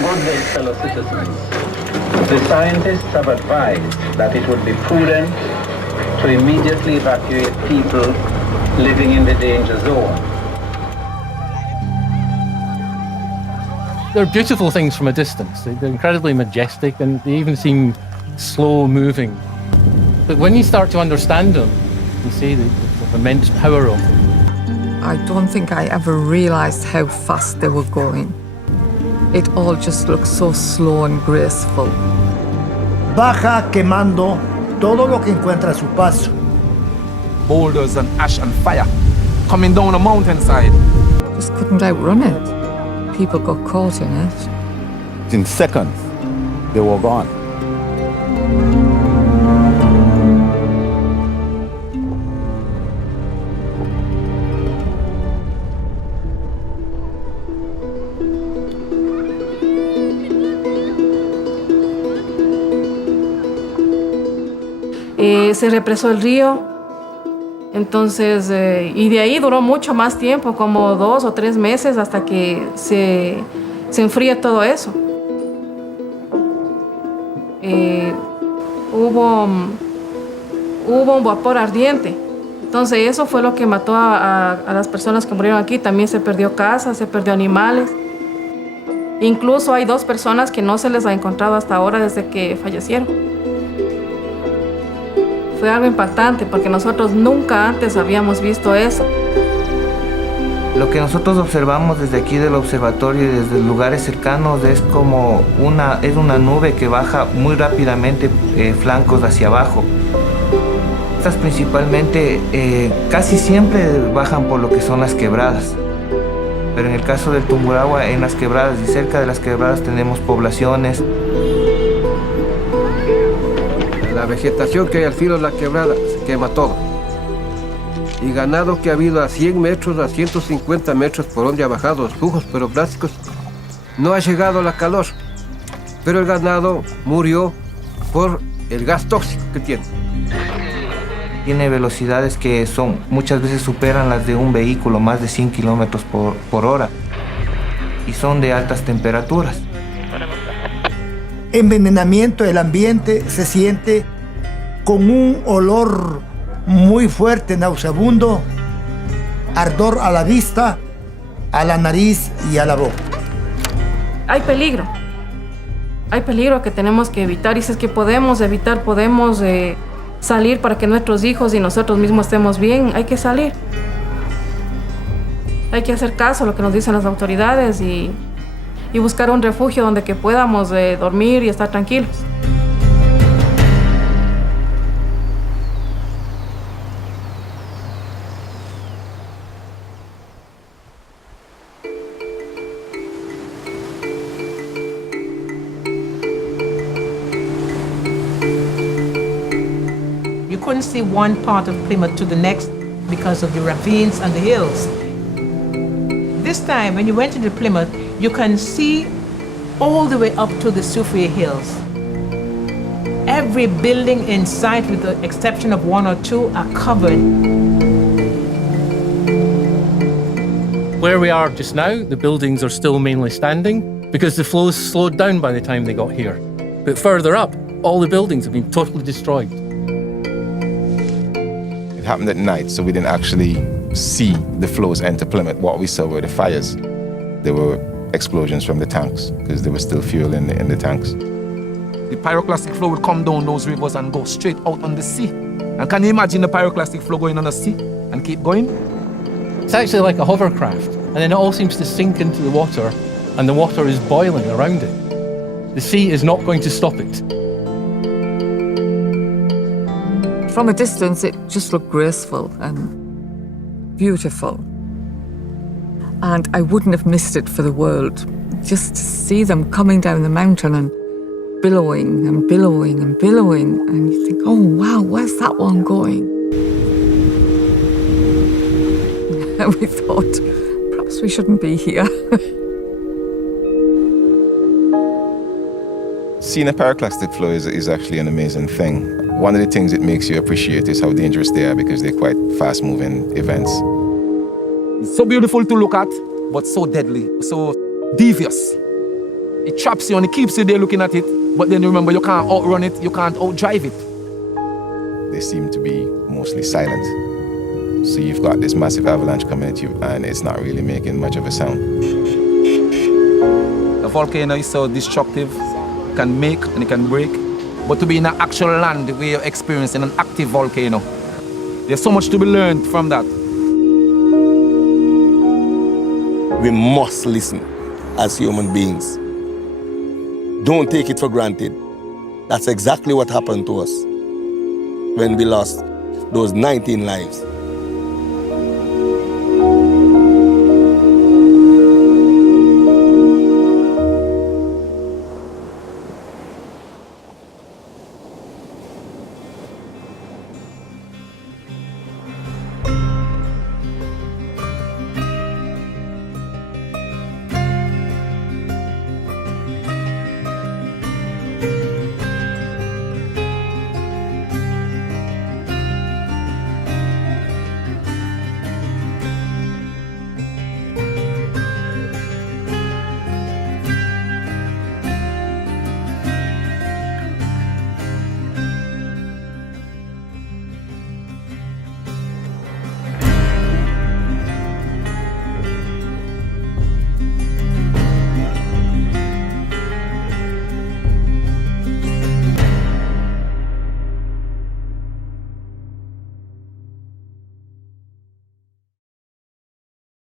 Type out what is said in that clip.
Good day, fellow citizens. The scientists have advised that it would be prudent to immediately evacuate people living in the danger zone. They're beautiful things from a distance. They're incredibly majestic and they even seem slow moving. But when you start to understand them, you see the immense power of them. I don't think I ever realized how fast they were going. It all just looked so slow and graceful. Baja quemando todo lo que encuentra a su paso. Boulders and ash and fire coming down a mountainside. Just couldn't outrun it. People got caught in it. In seconds, they were gone. Se represó el río, entonces, y de ahí duró mucho más tiempo, como 2 o 3 meses hasta que se enfría todo eso. Hubo un vapor ardiente, entonces eso fue lo que mató a las personas que murieron aquí. También se perdió casa, se perdió animales. Incluso hay 2 personas que no se les ha encontrado hasta ahora desde que fallecieron. Fue algo impactante porque nosotros nunca antes habíamos visto eso. Lo que nosotros observamos desde aquí del observatorio y desde lugares cercanos es como una nube que baja muy rápidamente flancos hacia abajo. Estas principalmente casi siempre bajan por lo que son las quebradas. Pero en el caso del Tungurahua, en las quebradas y cerca de las quebradas tenemos poblaciones. La vegetación que hay al filo de la quebrada se quema todo. Y ganado que ha habido a 100 metros, a 150 metros por donde ha bajado los flujos piroclásticos, no ha llegado la calor. Pero el ganado murió por el gas tóxico que tiene. Tiene velocidades que muchas veces superan las de un vehículo, más de 100 kilómetros por hora. Y son de altas temperaturas. Envenenamiento del ambiente se siente con un olor muy fuerte, nauseabundo, ardor a la vista, a la nariz y a la boca. Hay peligro que tenemos que evitar, y si es que podemos evitar, podemos salir para que nuestros hijos y nosotros mismos estemos bien. Hay que salir. Hay que hacer caso a lo que nos dicen las autoridades y buscar un refugio donde que podamos dormir y estar tranquilos. You couldn't see one part of Plymouth to the next because of the ravines and the hills. This time, when you went into Plymouth, you can see all the way up to the Soufrier Hills. Every building in sight, with the exception of 1 or 2, are covered. Where we are just now, the buildings are still mainly standing because the flows slowed down by the time they got here. But further up, all the buildings have been totally destroyed. It happened at night, so we didn't actually see the flows enter Plymouth. What we saw were the fires. There were explosions from the tanks because there was still fuel in the tanks. The pyroclastic flow would come down those rivers and go straight out on the sea. And can you imagine the pyroclastic flow going on the sea and keep going? It's actually like a hovercraft, and then it all seems to sink into the water, and the water is boiling around it. The sea is not going to stop it. From a distance, it just looked graceful and beautiful. And I wouldn't have missed it for the world. Just to see them coming down the mountain and billowing and billowing and billowing. And you think, oh, wow, where's that one going? And we thought, perhaps we shouldn't be here. Seeing a pyroclastic flow is actually an amazing thing. One of the things it makes you appreciate is how dangerous they are because they're quite fast-moving events. So beautiful to look at, but so deadly, so devious. It traps you and it keeps you there looking at it. But then remember, you can't outrun it, you can't outdrive it. They seem to be mostly silent. So you've got this massive avalanche coming at you and it's not really making much of a sound. The volcano is so destructive, it can make and it can break. But to be in an actual land where you're experiencing an active volcano, there's so much to be learned from that. We must listen as human beings. Don't take it for granted. That's exactly what happened to us when we lost those 19 lives.